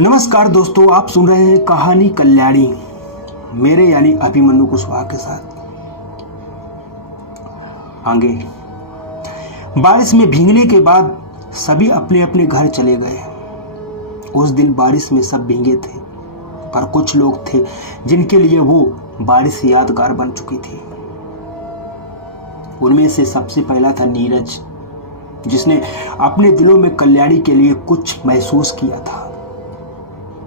नमस्कार दोस्तों, आप सुन रहे हैं कहानी कल्याणी मेरे यानी अभिमन्यु कुशवाहा के साथ। आगे बारिश में भीगने के बाद सभी अपने अपने घर चले गए। उस दिन बारिश में सब भीगे थे, पर कुछ लोग थे जिनके लिए वो बारिश यादगार बन चुकी थी। उनमें से सबसे पहला था नीरज, जिसने अपने दिलों में कल्याणी के लिए कुछ महसूस किया था।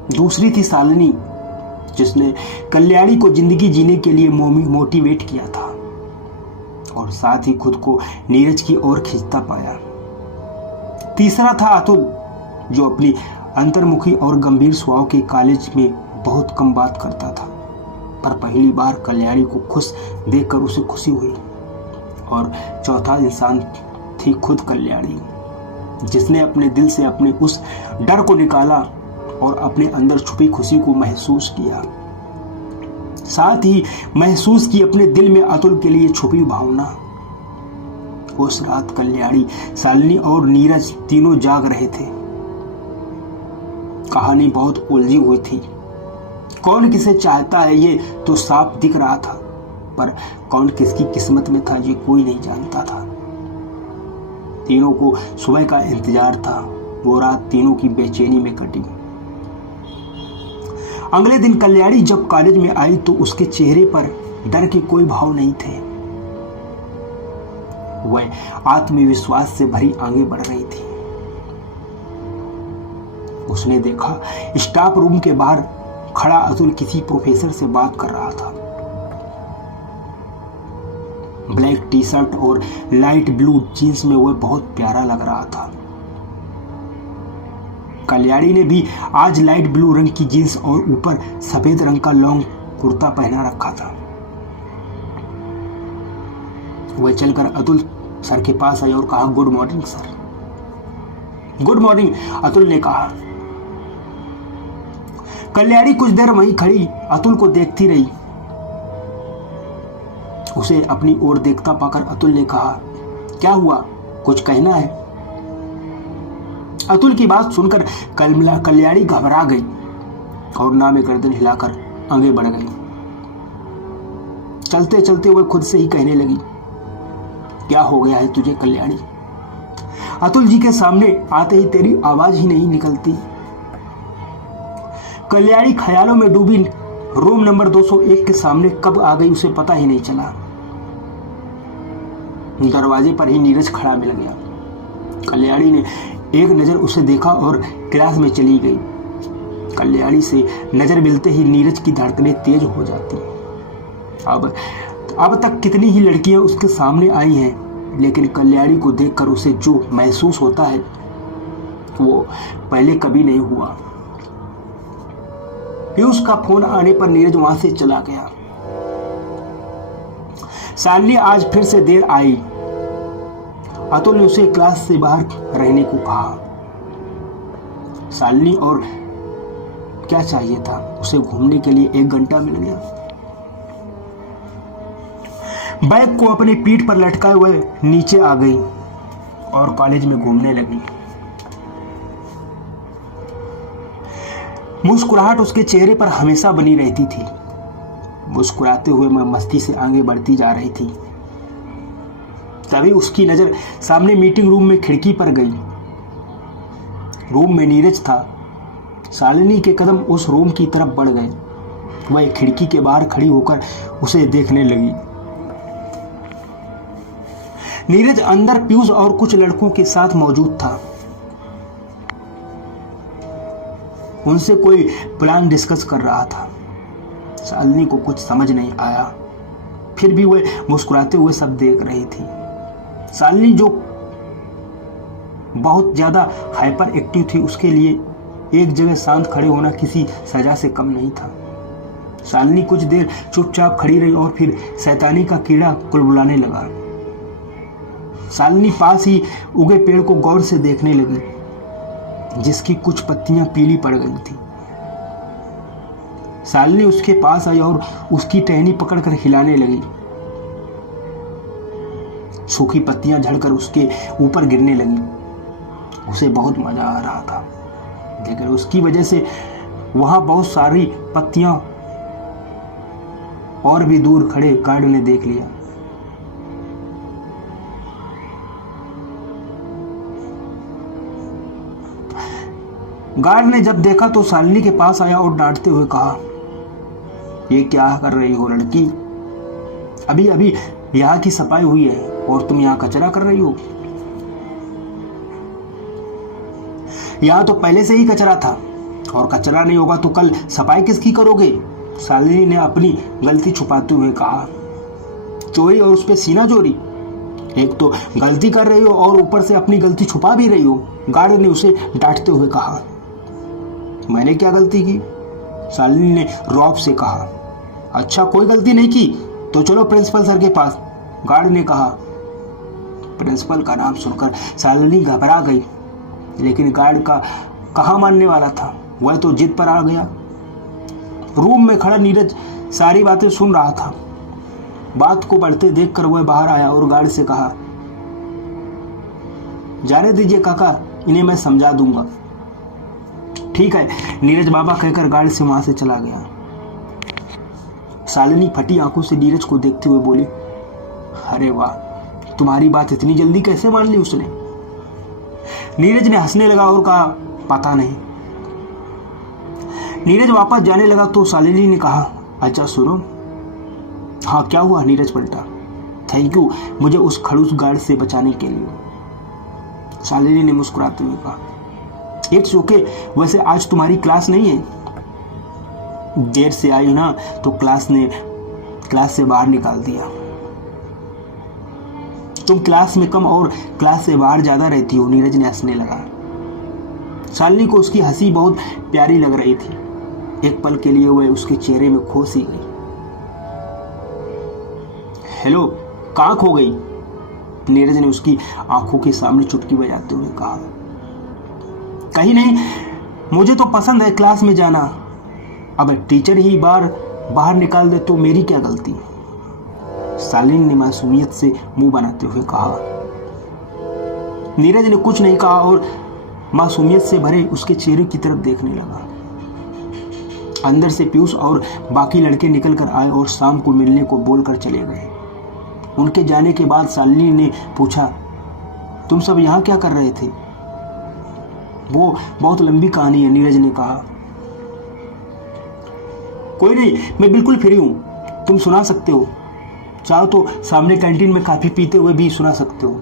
दूसरी थी शालिनी, जिसने कल्याणी को जिंदगी जीने के लिए मोटिवेट किया था और साथ ही खुद को नीरज की ओर खींचता पाया। तीसरा था अतुल, जो अपनी अंतर्मुखी और गंभीर स्वभाव के कॉलेज में बहुत कम बात करता था, पर पहली बार कल्याणी को खुश देखकर उसे खुशी हुई। और चौथा इंसान थी खुद कल्याणी, जिसने अपने दिल से अपने उस डर को निकाला और अपने अंदर छुपी खुशी को महसूस किया। साथ ही महसूस की अपने दिल में अतुल के लिए छुपी भावना। उस रात कल्याणी, शालिनी और नीरज तीनों जाग रहे थे। कहानी बहुत उलझी हुई थी। कौन किसे चाहता है ये तो साफ दिख रहा था, पर कौन किसकी किस्मत में था ये कोई नहीं जानता था। तीनों को सुबह का इंतजार था। वो रात तीनों की बेचैनी में कटी। अगले दिन कल्याणी जब कॉलेज में आई तो उसके चेहरे पर डर के कोई भाव नहीं थे। वह आत्मविश्वास से भरी आगे बढ़ रही थी। उसने देखा स्टाफ रूम के बाहर खड़ा अतुल किसी प्रोफेसर से बात कर रहा था। ब्लैक टी शर्ट और लाइट ब्लू जींस में वह बहुत प्यारा लग रहा था। कल्याणी ने भी आज लाइट ब्लू रंग की जींस और ऊपर सफेद रंग का लॉन्ग कुर्ता पहना रखा था। वह चलकर अतुल सर के पास आई और कहा, good morning sir. Good morning, Atul ने कहा। कल्याणी कुछ देर वहीं खड़ी अतुल को देखती रही। उसे अपनी ओर देखता पाकर अतुल ने कहा, क्या हुआ, कुछ कहना है? अतुल की बात सुनकर कल्याणी घबरा गई और ना में गर्दन हिलाकर आगे बढ़ गई। चलते चलते वह खुद से ही कहने लगी, क्या हो गया है तुझे कल्याणी? अतुल जी के सामने आते ही तेरी आवाज ही नहीं निकलती। कल्याणी ख्यालों में डूबी रूम नंबर 201 के सामने कब आ गई उसे पता ही नहीं चला। दरवाजे पर ही नीरज खड़ा मिल गया। कल्याणी ने एक नजर उसे देखा और क्लास में चली गई। कल्याणी से नजर मिलते ही नीरज की धड़कनें तेज हो जाती। अब तक कितनी ही लड़कियां उसके सामने आई हैं, लेकिन कल्याणी को देखकर उसे जो महसूस होता है वो पहले कभी नहीं हुआ। पीयूष का फोन आने पर नीरज वहां से चला गया। शालिनी आज फिर से देर आई। अतुल ने उसे क्लास से बाहर रहने को कहा। शालिनी और क्या चाहिए था, उसे घूमने के लिए 1 घंटा मिल गया। बैग को अपनी पीठ पर लटकाए हुए नीचे आ गई और कॉलेज में घूमने लगी। मुस्कुराहट उसके चेहरे पर हमेशा बनी रहती थी। मुस्कुराते हुए मैं मस्ती से आगे बढ़ती जा रही थी। तभी उसकी नजर सामने मीटिंग रूम में खिड़की पर गई। रूम में नीरज था। शालिनी के कदम उस रूम की तरफ बढ़ गए। वह खिड़की के बाहर खड़ी होकर उसे देखने लगी। नीरज अंदर पीयूष और कुछ लड़कों के साथ मौजूद था। उनसे कोई प्लान डिस्कस कर रहा था। शालिनी को कुछ समझ नहीं आया, फिर भी वह मुस्कुराते हुए सब देख रही थी। शालिनी जो बहुत ज्यादा हाइपर एक्टिव थी, उसके लिए एक जगह शांत खड़े होना किसी सजा से कम नहीं था। शालिनी कुछ देर चुपचाप खड़ी रही और फिर शैतानी का कीड़ा कुलबुलाने लगा। शालिनी पास ही उगे पेड़ को गौर से देखने लगी, जिसकी कुछ पत्तियां पीली पड़ गई थी। शालिनी उसके पास आई और उसकी टहनी पकड़कर हिलाने लगी। सूखी पत्तियां झड़कर उसके ऊपर गिरने लगी। उसे बहुत मजा आ रहा था। लेकिन उसकी वजह से वहां बहुत सारी पत्तियां और भी दूर खड़े गार्ड ने देख लिया। गार्ड ने जब देखा तो शालिनी के पास आया और डांटते हुए कहा, ये क्या कर रही हो लड़की? अभी अभी यहाँ की सफाई हुई है और तुम यहाँ कचरा कर रही हो। यहाँ तो पहले से ही कचरा था और कचरा नहीं होगा तो कल सफाई किसकी करोगे? शालिनी ने अपनी गलती छुपाते हुए कहा। चोरी और उस पे सीना चोरी, एक तो गलती कर रही हो और ऊपर से अपनी गलती छुपा भी रही हो। गार्ड ने उसे डांटते हुए कहा। मैंने क्या गलती की? शालिनी ने रौब से कहा। अच्छा, कोई गलती नहीं की तो चलो प्रिंसिपल सर के पास, गार्ड ने कहा। प्रिंसिपल का नाम सुनकर शालिनी घबरा गई, लेकिन गार्ड का कहाँ मानने वाला था, वह तो जिद पर आ गया। रूम में खड़ा नीरज सारी बातें सुन रहा था। बात को बढ़ते देखकर वह बाहर आया और गार्ड से कहा, जाने दीजिए काका, इन्हें मैं समझा दूंगा। ठीक है, नीरज बाबा कहकर गार्ड से वहां से चला गया। शालिनी फटी आंखों से नीरज को देखते हुए बोली, अरे वाह, तुम्हारी बात इतनी जल्दी कैसे मान ली उसने? नीरज ने हंसने लगा और कहा, पता नहीं। नीरज वापस जाने लगा तो शालिनी ने कहा, अच्छा सुनो। हाँ, क्या हुआ? नीरज पलटा। थैंक यू मुझे उस खड़ूस गार्ड से बचाने के लिए। शालिनी ने मुस्कुराते हुए कहा, इट्स ओके। वैसे आज तुम्हारी क्लास नहीं है? देर से आई ना तो क्लास से बाहर निकाल दिया। तुम क्लास में कम और क्लास से बाहर ज्यादा रहती हो। नीरज ने हंसने लगा। शालिनी को उसकी हंसी बहुत प्यारी लग रही थी। एक पल के लिए वह उसके चेहरे में खो सी गई। हेलो, कहाँ खो गई? नीरज ने उसकी आंखों के सामने चुटकी बजाते हुए कहा। कहीं नहीं, मुझे तो पसंद है क्लास में जाना। अब टीचर ही बाहर निकाल दे तो मेरी क्या गलती? शालिनी ने मासूमियत से मुंह बनाते हुए कहा। नीरज ने कुछ नहीं कहा और मासूमियत से भरे उसके चेहरे की तरफ देखने लगा। अंदर से पीयूष और बाकी लड़के निकल कर आए और शाम को मिलने को बोलकर चले गए। उनके जाने के बाद शालिनी ने पूछा, तुम सब यहाँ क्या कर रहे थे? वो बहुत लंबी कहानी है, नीरज ने कहा। कोई नहीं, मैं बिल्कुल फ्री हूं, तुम सुना सकते हो। चाहो तो सामने कैंटीन में काफी पीते हुए भी सुना सकते हो,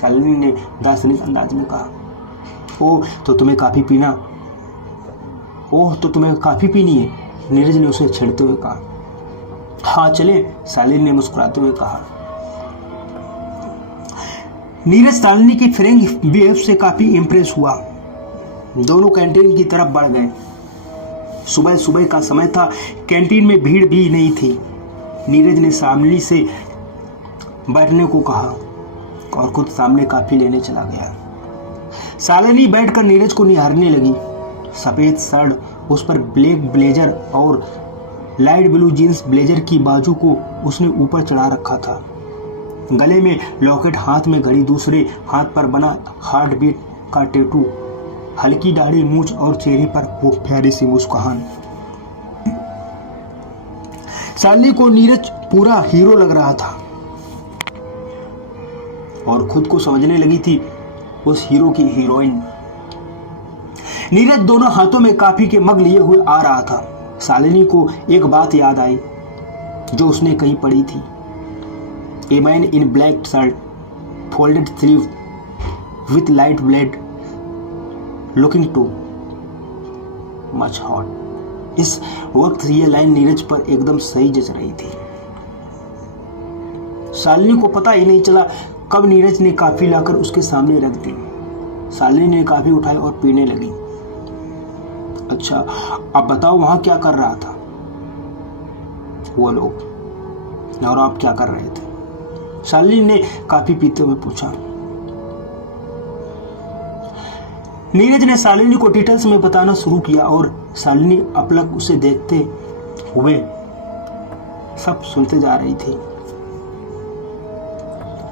शालिनी ने दार्शनिक अंदाज में कहा। ओह, तो तुम्हें काफी पीनी है, नीरज ने उसे छेड़ते हुए कहा। हाँ चले, शालिनी ने मुस्कुराते हुए कहा। नीरज शालिनी की फ्रेंक बिहेव से काफी इंप्रेस हुआ। दोनों कैंटीन की तरफ बढ़ गए। सुबह सुबह का समय था, कैंटीन में भीड़ भी नहीं थी। नीरज ने शालिनी से बैठने को कहा और खुद सामने काफी लेने चला गया। शालिनी बैठकर नीरज को निहारने लगी। सफेद शर्ट, उस पर ब्लैक ब्लेजर और लाइट ब्लू जींस ब्लेजर की बाजू को उसने ऊपर चढ़ा रखा था। गले में लॉकेट, हाथ में घड़ी, दूसरे हाथ पर बना हार्ट बीट का टैटू, हल्की दाढ़ी, मूंछ और चेहरे पर वो प्यारी सी मुस्कान। शालिनी को नीरज पूरा हीरो लग रहा था और खुद को समझने लगी थी उस हीरो की हीरोइन। नीरज दोनों हाथों में कॉफी के मग लिए हुए आ रहा था। शालिनी को एक बात याद आई जो उसने कहीं पढ़ी थी। A man in black shirt, folded sleeve with light blade, looking too much hot. इस वक्त ये लाइन नीरज पर एकदम सही जच रही थी। शालिनी को पता ही नहीं चला कब नीरज ने कॉफी लाकर उसके सामने रख दी। शालिनी ने कॉफी उठाई और पीने लगी। अच्छा, अब बताओ वहां क्या कर रहा था वो लोग, और आप क्या कर रहे थे? शालिनी ने कॉफी पीते हुए पूछा। नीरज ने शालिनी को डिटेल्स में बताना शुरू किया और शालिनी अपलक उसे देखते हुए सब सुनते जा रही थी।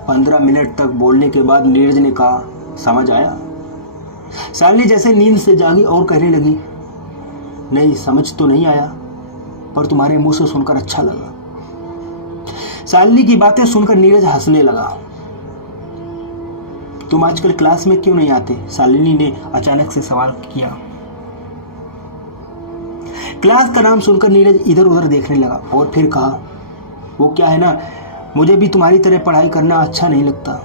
15 मिनट तक बोलने के बाद नीरज ने कहा, समझ आया? शालिनी जैसे नींद से जागी और कहने लगी, नहीं समझ तो नहीं आया, पर तुम्हारे मुंह से सुनकर अच्छा लगा। शालिनी की बातें सुनकर नीरज हंसने लगा। तुम आजकल क्लास में क्यों नहीं आते? शालिनी ने अचानक से सवाल किया। क्लास का नाम सुनकर नीरज इधर उधर देखने लगा और फिर कहा, वो क्या है ना, मुझे भी तुम्हारी तरह पढ़ाई करना अच्छा नहीं लगता।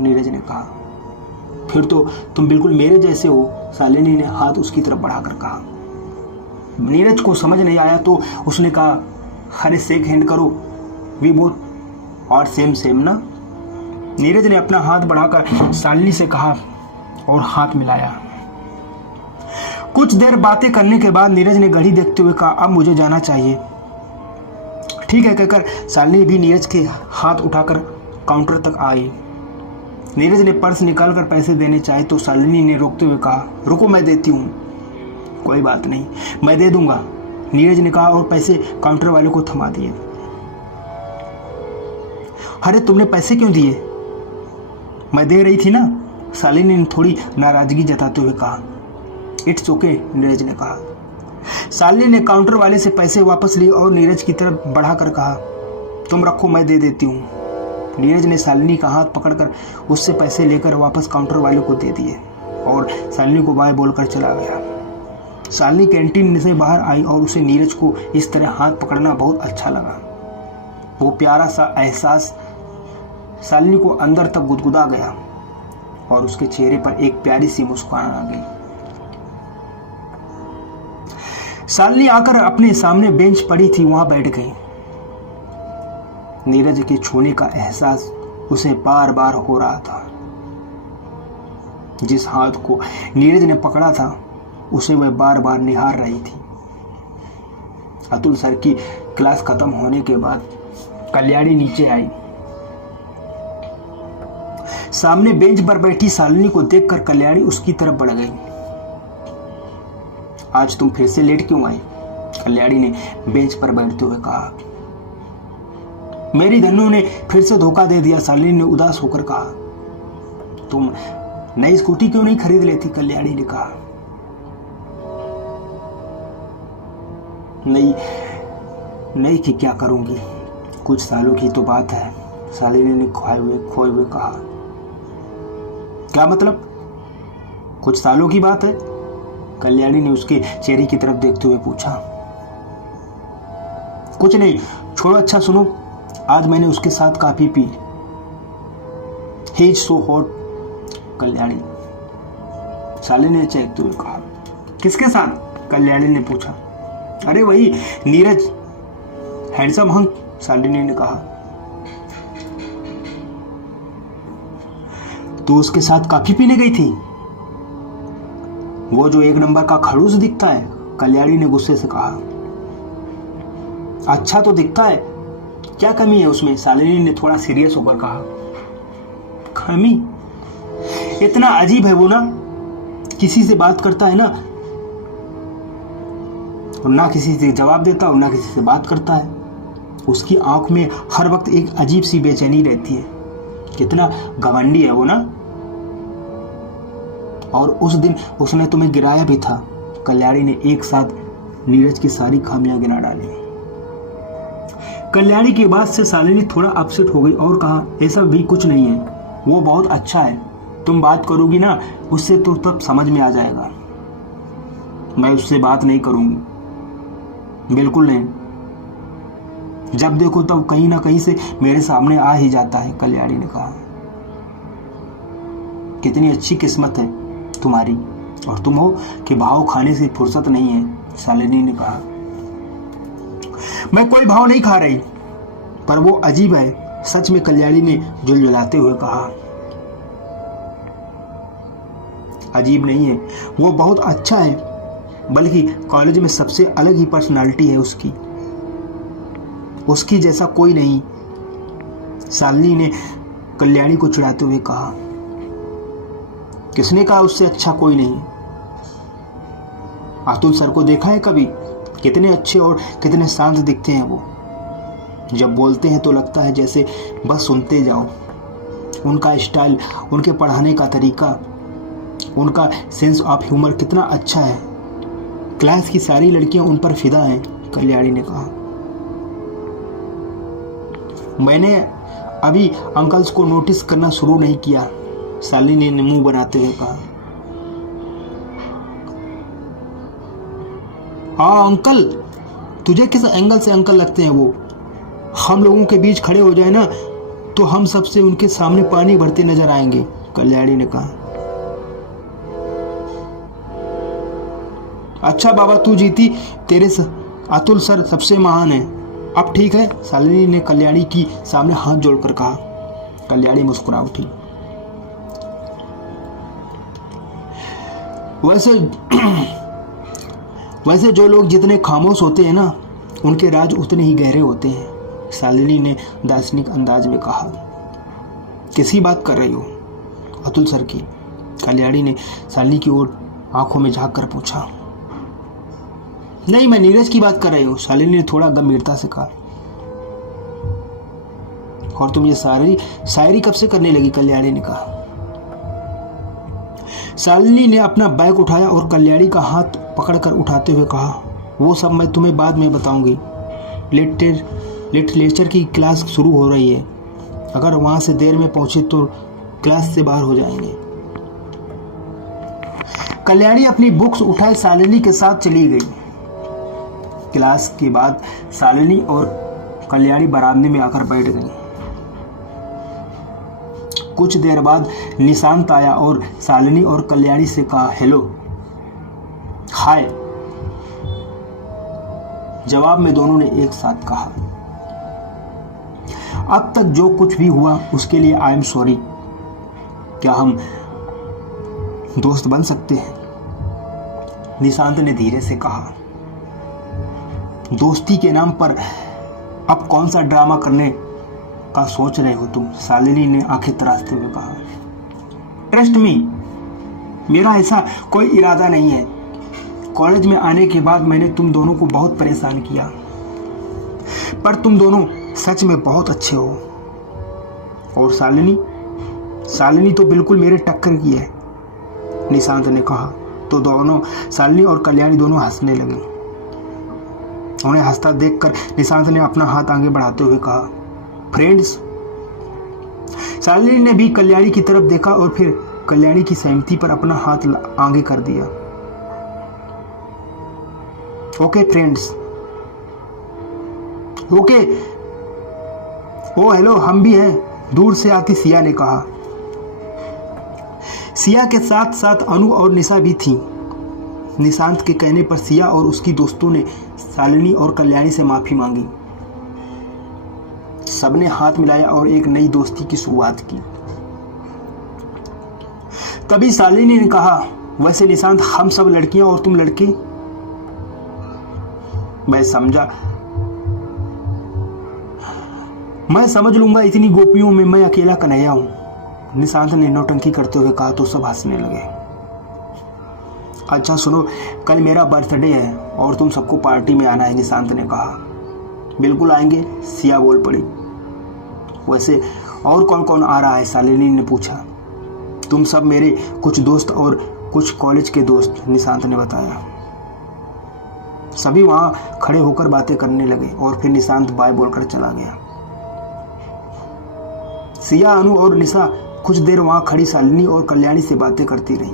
नीरज ने कहा, फिर तो तुम बिल्कुल मेरे जैसे हो। शालिनी ने हाथ उसकी तरफ बढ़ाकर कहा। नीरज को समझ नहीं आया तो उसने कहा, अरे शेक हैंड करो, वी बोथ और सेम ना। नीरज ने अपना हाथ बढ़ाकर शालिनी से कहा और हाथ मिलाया। कुछ देर बातें करने के बाद नीरज ने घड़ी देखते हुए कहा, अब मुझे जाना चाहिए। ठीक है कहकर शालिनी भी नीरज के हाथ उठाकर काउंटर तक आई। नीरज ने पर्स निकालकर पैसे देने चाहे तो शालिनी ने रोकते हुए कहा, रुको मैं देती हूँ। कोई बात नहीं, मैं दे दूंगा, नीरज ने कहा और पैसे काउंटर वाले को थमा दिए। अरे तुमने पैसे क्यों दिए? मैं दे रही थी ना, शालिनी ने थोड़ी नाराजगी जताते हुए कहा। इट्स ओके, नीरज ने कहा। शालिनी ने काउंटर वाले से पैसे वापस लिए और नीरज की तरफ बढ़ाकर कहा, तुम रखो मैं दे देती हूँ। नीरज ने शालिनी का हाथ पकड़कर उससे पैसे लेकर वापस काउंटर वाले को दे दिए और शालिनी को बाय बोलकर चला गया। शालिनी कैंटीन से बाहर आई और उसे नीरज को इस तरह हाथ पकड़ना बहुत अच्छा लगा। वो प्यारा सा एहसास शालिनी को अंदर तक गुदगुदा गया और उसके चेहरे पर एक प्यारी सी मुस्कान आ गई। शालिनी आकर अपने सामने बेंच पड़ी थी, वहां बैठ गई। नीरज के छूने का एहसास उसे बार बार हो रहा था। जिस हाथ को नीरज ने पकड़ा था उसे वह बार बार निहार रही थी। अतुल सर की क्लास खत्म होने के बाद कल्याणी नीचे आई। सामने बेंच पर बैठी शालिनी को देखकर कल्याणी उसकी तरफ बढ़ गई। आज तुम फिर से लेट क्यों आई? कल्याणी ने बेंच पर बैठते हुए कहा। मेरी धन्नू ने फिर से धोखा दे दिया, शालिनी ने उदास होकर कहा। तुम नई स्कूटी क्यों नहीं खरीद लेती? कल्याणी ने कहा। नई की क्या करूंगी, कुछ सालों की तो बात है, शालिनी ने खोए हुए कहा। क्या मतलब? कुछ सालों की बात है? कल्याणी ने उसके चेहरे की तरफ देखते हुए पूछा। कुछ नहीं, छोड़ो। अच्छा सुनो, आज मैंने उसके साथ काफी P. He is so hot. Kalyani, Shalini ने चहकते हुए कहा। किसके साथ? कल्याणी ने पूछा। अरे वही नीरज, हैंडसम हंक, शालिनी ने कहा। तू उसके साथ काफी पीने गई थी? वो जो एक नंबर का खड़ूस दिखता है, कल्याणी ने गुस्से से कहा। अच्छा तो दिखता है, क्या कमी है उसमें? शालिनी ने थोड़ा सीरियस होकर कहा। कमी? इतना अजीब है वो ना, किसी से बात करता है ना, और ना किसी से जवाब देता और ना किसी से बात करता है। उसकी आंख में हर वक्त एक अजीब सी बेचैनी रहती है। कितना घमंडी है वो ना। और उस दिन उसने तुम्हें गिराया भी था। कल्याणी ने एक साथ नीरज की सारी खामियां गिना डाली। कल्याणी की बात से शालिनी थोड़ा अपसेट हो गई और कहा, ऐसा भी कुछ नहीं है, वो बहुत अच्छा है। तुम बात करोगी ना उससे तो तब समझ में आ जाएगा। मैं उससे बात नहीं करूंगी, बिल्कुल नहीं। जब देखो तब कहीं ना कहीं से मेरे सामने आ ही जाता है, कल्याणी ने कहा। कितनी अच्छी किस्मत है तुम्हारी, और तुम हो कि भाव खाने से फुर्सत नहीं है, शालिनी ने कहा। मैं कोई भाव नहीं खा रही, पर वो अजीब है सच में, कल्याणी ने झुलझुलाते हुए कहा। अजीब नहीं है, वो बहुत अच्छा है, बल्कि कॉलेज में सबसे अलग ही पर्सनालिटी है उसकी जैसा कोई नहीं, शालिनी ने कल्याणी को चिढ़ाते हुए कहा। किसने कहा उससे अच्छा कोई नहीं? अतुल सर को देखा है कभी? कितने अच्छे और कितने शांत दिखते हैं वो। जब बोलते हैं तो लगता है जैसे बस सुनते जाओ। उनका स्टाइल, उनके पढ़ाने का तरीका उनका सेंस ऑफ ह्यूमर कितना अच्छा है, क्लास की सारी लड़कियां उन पर फिदा हैं, कल्याणी ने कहा। मैंने अभी अंकल्स को नोटिस करना शुरू नहीं किया, शालिनी ने मुंह बनाते हुए कहा। हाँ अंकल, तुझे किस एंगल से अंकल लगते हैं वो? हम लोगों के बीच खड़े हो जाए ना तो हम सबसे उनके सामने पानी भरते नजर आएंगे, कल्याणी ने कहा। अच्छा बाबा तू जीती, तेरे अतुल सर सबसे महान है। अब ठीक है, शालिनी ने कल्याणी की सामने हाथ जोड़कर कहा। कल्याणी मुस्कुरा उठी। वैसे जो लोग जितने खामोश होते हैं ना, उनके राज उतने ही गहरे होते हैं, शालिनी ने दार्शनिक अंदाज में कहा। किसी बात कर रही हो? अतुल सर की, कल्याणी ने शालिनी की ओर आंखों में झांक कर पूछा। नहीं, मैं नीरज की बात कर रही हूँ, शालिनी ने थोड़ा गंभीरता से कहा। और तुम ये शायरी कब से करने लगी? कल्याणी ने कहा। शालिनी ने अपना बैग उठाया और कल्याणी का हाथ पकड़कर उठाते हुए कहा, वो सब मैं तुम्हें बाद में बताऊंगी। लिटरेचर की क्लास शुरू हो रही है, अगर वहां से देर में पहुंचे तो क्लास से बाहर हो जाएंगे। कल्याणी अपनी बुक्स उठाए शालिनी के साथ चली गई। क्लास के बाद शालिनी और कल्याणी बरामदे में आकर बैठ गई। कुछ देर बाद निशांत आया और शालिनी और कल्याणी से कहा, हेलो, हाय। जवाब में दोनों ने एक साथ कहा, अब तक जो कुछ भी हुआ उसके लिए आई एम सॉरी। क्या हम दोस्त बन सकते हैं? निशांत ने धीरे से कहा। दोस्ती के नाम पर अब कौन सा ड्रामा करने का सोच रहे हो तुम? शालिनी ने आंखें तराशते हुए कहा। ट्रस्ट मी, मेरा ऐसा कोई इरादा नहीं है। कॉलेज में आने के बाद मैंने तुम दोनों को बहुत परेशान किया, पर तुम दोनों सच में बहुत अच्छे हो। और शालिनी तो बिल्कुल मेरे टक्कर की है, निशांत ने कहा। तो दोनों, शालिनी और कल्याणी दोनों हंसने लगे। उन्हें हंसता देखकर निशांत ने अपना हाथ आगे बढ़ाते हुए कहा, फ्रेंड्स। शालिनी ने भी कल्याणी की तरफ देखा और फिर कल्याणी की सहमति पर अपना हाथ आगे कर दिया। Okay friends, okay. Oh hello, हम भी हैं, दूर से आती सिया ने कहा। सिया के साथ साथ अनु और निशा भी थी। निशांत के कहने पर सिया और उसकी दोस्तों ने शालिनी और कल्याणी से माफी मांगी। सबने हाथ मिलाया और एक नई दोस्ती की शुरुआत की। तभी शालिनी ने कहा, वैसे निशांत, हम सब लड़कियां और तुम लड़के। मैं समझ लूंगा, इतनी गोपियों में मैं अकेला कन्हैया हूं, निशांत ने नौटंकी करते हुए कहा। तो सब हंसने लगे। अच्छा सुनो, कल मेरा बर्थडे है और तुम सबको पार्टी में आना है, निशांत ने कहा। बिल्कुल आएंगे, सिया बोल पड़ी। वैसे और कौन कौन आ रहा है? शालिनी ने पूछा। तुम सब, मेरे कुछ दोस्त और कुछ कॉलेज के दोस्त, निशांत ने बताया। सभी वहां खड़े होकर बातें करने लगे और फिर निशांत बाय बोलकर चला गया। सिया, अनु और निशा कुछ देर वहां खड़ी शालिनी और कल्याणी से बातें करती रही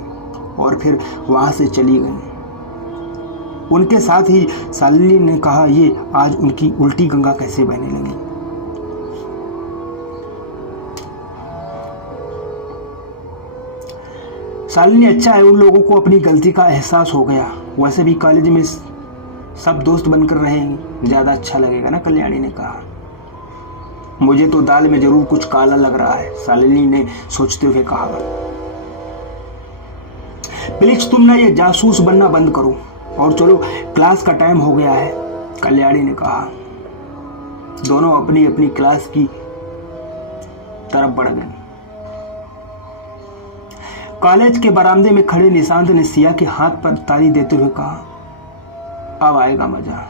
और फिर वहां से चली गई। उनके साथ ही शालिनी ने कहा, ये आज उनकी उल्टी गंगा कैसे बहने लगी। शालिनी, अच्छा है, उन लोगों को अपनी गलती का एहसास हो गया। वैसे भी कॉलेज में सब दोस्त बनकर रहेंगे, ज्यादा अच्छा लगेगा ना, कल्याणी ने कहा। मुझे तो दाल में जरूर कुछ काला लग रहा है, शालिनी ने सोचते हुए कहा। प्लीज तुम ना ये जासूस बनना बंद करो और चलो, क्लास का टाइम हो गया है, कल्याणी ने कहा। दोनों अपनी अपनी क्लास की तरफ बढ़ गए। कॉलेज के बरामदे में खड़े निशांत ने सिया के हाथ पर ताली देते हुए कहा, अब आएगा मजा।